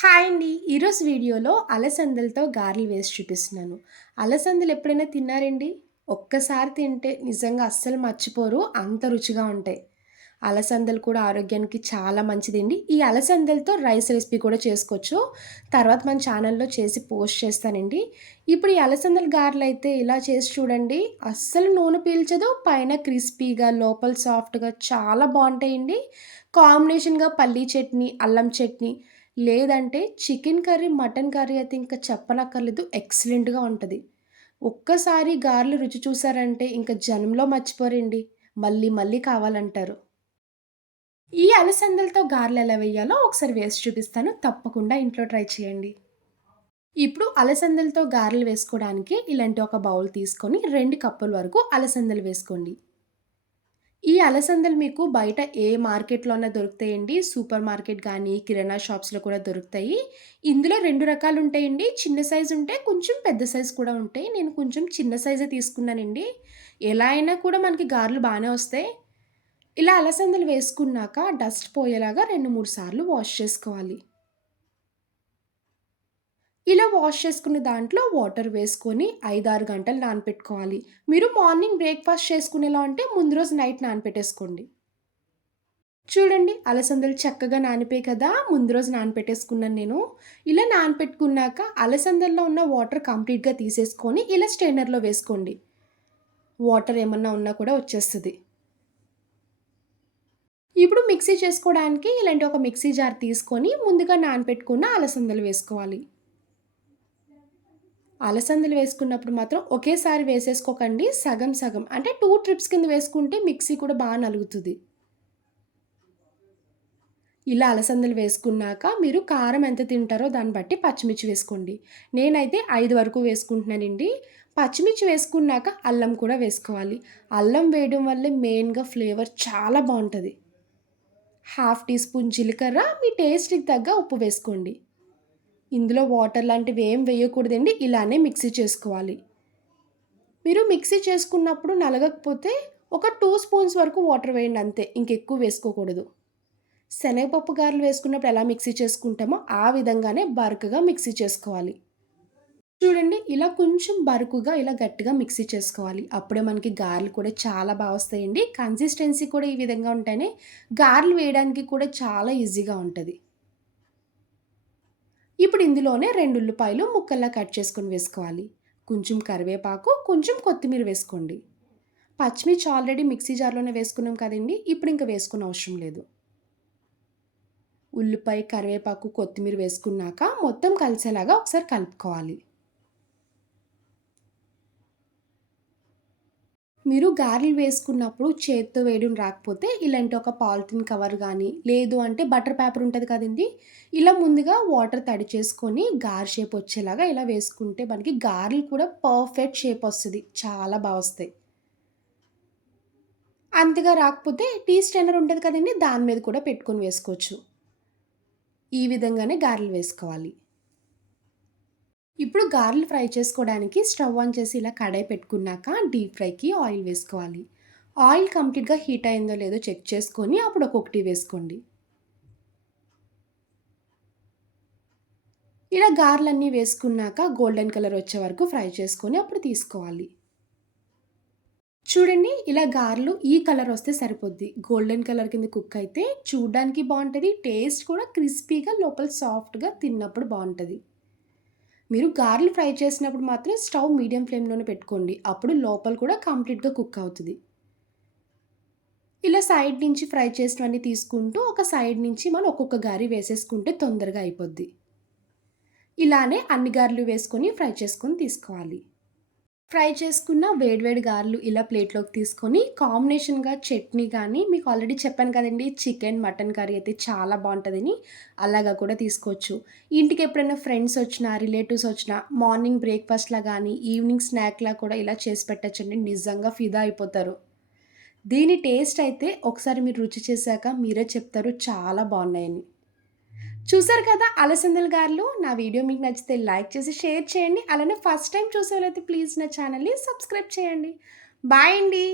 Hi అండి. ఈరోజు వీడియోలో అలసందలతో గారెలు వేసి చూపిస్తున్నాను. అలసందలు ఎప్పుడైనా తిన్నారండి? ఒక్కసారి తింటే నిజంగా అస్సలు మర్చిపోరు అంత రుచిగా ఉంటాయి. అలసందలు కూడా ఆరోగ్యానికి చాలా మంచిదండి. ఈ అలసందలతో రైస్ రెసిపీ కూడా చేసుకోవచ్చు. తర్వాత మన ఛానల్లో చేసి పోస్ట్ చేస్తానండి. ఇప్పుడు ఈ అలసందల గారెలు అయితే ఇలా చేసి చూడండి. అస్సలు నూనె పీల్చదు పైన క్రిస్పీగా లోపల సాఫ్ట్గా చాలా బాగుంటాయండి. కాంబినేషన్గా పల్లీ చట్నీ అల్లం చట్నీ లేదంటే చికెన్ కర్రీ మటన్ కర్రీ అయితే ఇంకా చెప్పనక్కర్లేదు ఎక్సలెంట్గా ఉంటుంది. ఒక్కసారి గారెలు రుచి చూసారంటే ఇంకా జనంలో మర్చిపోరండి. మళ్ళీ మళ్ళీ కావాలంటారు. ఈ అలసందలతో గారెలు ఎలా వేయాలో ఒకసారి వేసి చూపిస్తాను. తప్పకుండా ఇంట్లో ట్రై చేయండి. ఇప్పుడు అలసందలతో గారెలు వేసుకోవడానికి ఇలాంటి ఒక బౌల్ తీసుకొని రెండు కప్పుల వరకు అలసందలు వేసుకోండి. ఈ అలసందలు మీకు బయట ఏ మార్కెట్లోనే దొరుకుతాయండి. సూపర్ మార్కెట్ కానీ కిరాణా షాప్స్లో కూడా దొరుకుతాయి. ఇందులో రెండు రకాలు ఉంటాయండి. చిన్న సైజు ఉంటే కొంచెం పెద్ద సైజు కూడా ఉంటాయి. నేను కొంచెం చిన్న సైజే తీసుకున్నానండి. ఎలా అయినా కూడా మనకి గారెలు బాగానే వస్తాయి. ఇలా అలసందలు వేసుకున్నాక డస్ట్ పోయేలాగా రెండు మూడు సార్లు వాష్ చేసుకోవాలి. ఇలా వాష్ చేసుకున్న దాంట్లో వాటర్ వేసుకొని ఐదారు గంటలు నానపెట్టుకోవాలి. మీరు మార్నింగ్ బ్రేక్ఫాస్ట్ చేసుకునేలా అంటే ముందు రోజు నైట్ నానపెట్టేసుకోండి. చూడండి అలసందలు చక్కగా నానిపోయి కదా ముందు రోజు నానపెట్టేసుకున్నాను నేను. ఇలా నానపెట్టుకున్నాక అలసందల్లో ఉన్న వాటర్ కంప్లీట్గా తీసేసుకొని ఇలా స్టెయినర్లో వేసుకోండి. వాటర్ ఏమన్నా ఉన్నా కూడా వచ్చేస్తుంది. ఇప్పుడు మిక్సీ చేసుకోవడానికి ఇలాంటి ఒక మిక్సీ జార్ తీసుకొని ముందుగా నానపెట్టుకున్న అలసందలు వేసుకోవాలి. అలసందలు వేసుకున్నప్పుడు మాత్రం ఒకేసారి వేసేసుకోకండి. సగం సగం. అంటే టూ ట్రిప్స్ కింద వేసుకుంటే మిక్సీ కూడా బాగా నలుగుతుంది. ఇలా అలసందలు వేసుకున్నాక మీరు కారం ఎంత తింటారో దాన్ని బట్టి పచ్చిమిర్చి వేసుకోండి. నేనైతే ఐదు వరకు వేసుకుంటున్నానండి. పచ్చిమిర్చి వేసుకున్నాక అల్లం కూడా వేసుకోవాలి. అల్లం వేయడం వల్ల మెయిన్గా ఫ్లేవర్ చాలా బాగుంటుంది. హాఫ్ టీ స్పూన్ జీలకర్ర మీ టేస్ట్కి తగ్గ ఉప్పు వేసుకోండి. ఇందులో వాటర్ లాంటివి ఏం వేయకూడదండి ఇలానే మిక్సీ చేసుకోవాలి. మీరు మిక్సీ చేసుకున్నప్పుడు నలగకపోతే ఒక టూ స్పూన్స్ వరకు వాటర్ వేయండి అంతే ఇంకెక్కువ వేసుకోకూడదు. శనగపప్పు గారెలు వేసుకున్నప్పుడు ఎలా మిక్సీ చేసుకుంటామో ఆ విధంగానే బరుకుగా మిక్సీ చేసుకోవాలి. చూడండి ఇలా కొంచెం బరుకుగా ఇలా గట్టిగా మిక్సీ చేసుకోవాలి. అప్పుడే మనకి గారెలు కూడా చాలా బాగా వస్తాయండి. కన్సిస్టెన్సీ కూడా ఈ విధంగా ఉంటేనే గారెలు వేయడానికి కూడా చాలా ఈజీగా ఉంటుంది. ఇప్పుడు ఇందులోనే రెండు ఉల్లిపాయలు ముక్కల్లా కట్ చేసుకొని వేసుకోవాలి. కొంచెం కరివేపాకు కొంచెం కొత్తిమీర వేసుకోండి. పచ్చిమిర్చి ఆల్రెడీ మిక్సీ జార్లోనే వేసుకున్నాం కదండి ఇప్పుడు ఇంకా వేసుకున్న అవసరం లేదు. ఉల్లిపాయ కరివేపాకు కొత్తిమీర వేసుకున్నాక మొత్తం కలిసేలాగా ఒకసారి కలుపుకోవాలి. మీరు గారెలు వేసుకున్నప్పుడు చేత్తో వేయడం రాకపోతే ఇలాంటి ఒక పాలిథిన్ కవర్ కానీ లేదు అంటే బటర్ పేపర్ ఉంటుంది కదండి ఇలా ముందుగా వాటర్ తడి చేసుకొని గార్ షేప్ వచ్చేలాగా ఇలా వేసుకుంటే మనకి గారెలు కూడా పర్ఫెక్ట్ షేప్ వస్తుంది చాలా బాగా వస్తాయి. అంతగా రాకపోతే టీ స్టైనర్ ఉంటుంది కదండి దాని మీద కూడా పెట్టుకొని వేసుకోవచ్చు. ఈ విధంగానే గారెలు వేసుకోవాలి. ఇప్పుడు గారెలు ఫ్రై చేసుకోవడానికి స్టవ్ ఆన్ చేసి ఇలా కడాయి పెట్టుకున్నాక డీప్ ఫ్రైకి ఆయిల్ వేసుకోవాలి. ఆయిల్ కంప్లీట్గా హీట్ అయిందో లేదో చెక్ చేసుకొని అప్పుడు ఒక్కొక్కటి వేసుకోండి. ఇలా గారెలన్నీ వేసుకున్నాక గోల్డెన్ కలర్ వచ్చే వరకు ఫ్రై చేసుకొని అప్పుడు తీసుకోవాలి. చూడండి ఇలా గారెలు ఈ కలర్ వస్తే సరిపోద్ది. గోల్డెన్ కలర్ కింద కుక్ అయితే చూడడానికి బాగుంటుంది టేస్ట్ కూడా క్రిస్పీగా లోపల సాఫ్ట్గా తిన్నప్పుడు బాగుంటుంది. మీరు గార్లు ఫ్రై చేసినప్పుడు మాత్రం స్టవ్ మీడియం ఫ్లేమ్లోనే పెట్టుకోండి. అప్పుడు లోపల కూడా కంప్లీట్గా కుక్ అవుతుంది. ఇలా సైడ్ నుంచి ఫ్రై చేసినవన్నీ తీసుకుంటూ ఒక సైడ్ నుంచి మనం ఒక్కొక్క గారి వేసేసుకుంటే తొందరగా అయిపోద్ది. ఇలానే అన్ని గారెలు వేసుకొని ఫ్రై చేసుకొని తీసుకోవాలి. ఫ్రై చేసుకున్న వేడివేడి గారెలు ఇలా ప్లేట్లోకి తీసుకొని కాంబినేషన్గా చట్నీ కానీ మీకు ఆల్రెడీ చెప్పాను కదండి చికెన్ మటన్ కర్రీ అయితే చాలా బాగుంటుందని అలాగా కూడా తీసుకోవచ్చు. ఇంటికి ఎప్పుడైనా ఫ్రెండ్స్ వచ్చినా రిలేటివ్స్ వచ్చినా మార్నింగ్ బ్రేక్ఫాస్ట్లా కానీ ఈవినింగ్ స్నాక్లా కూడా ఇలా చేసి పెట్టచ్చండి. నిజంగా ఫిదా అయిపోతారు. దీని టేస్ట్ అయితే ఒకసారి మీరు రుచి చేశాక మీరే చెప్తారు చాలా బాగున్నాయని. చూసారు కదా అలసందల గారు నా వీడియో మీకు నచ్చితే లైక్ చేసి షేర్ చేయండి. అలానే ఫస్ట్ టైం చూసే వాళ్ళైతే ప్లీజ్ నా ఛానల్ని సబ్స్క్రైబ్ చేయండి. బాయ్ అండి.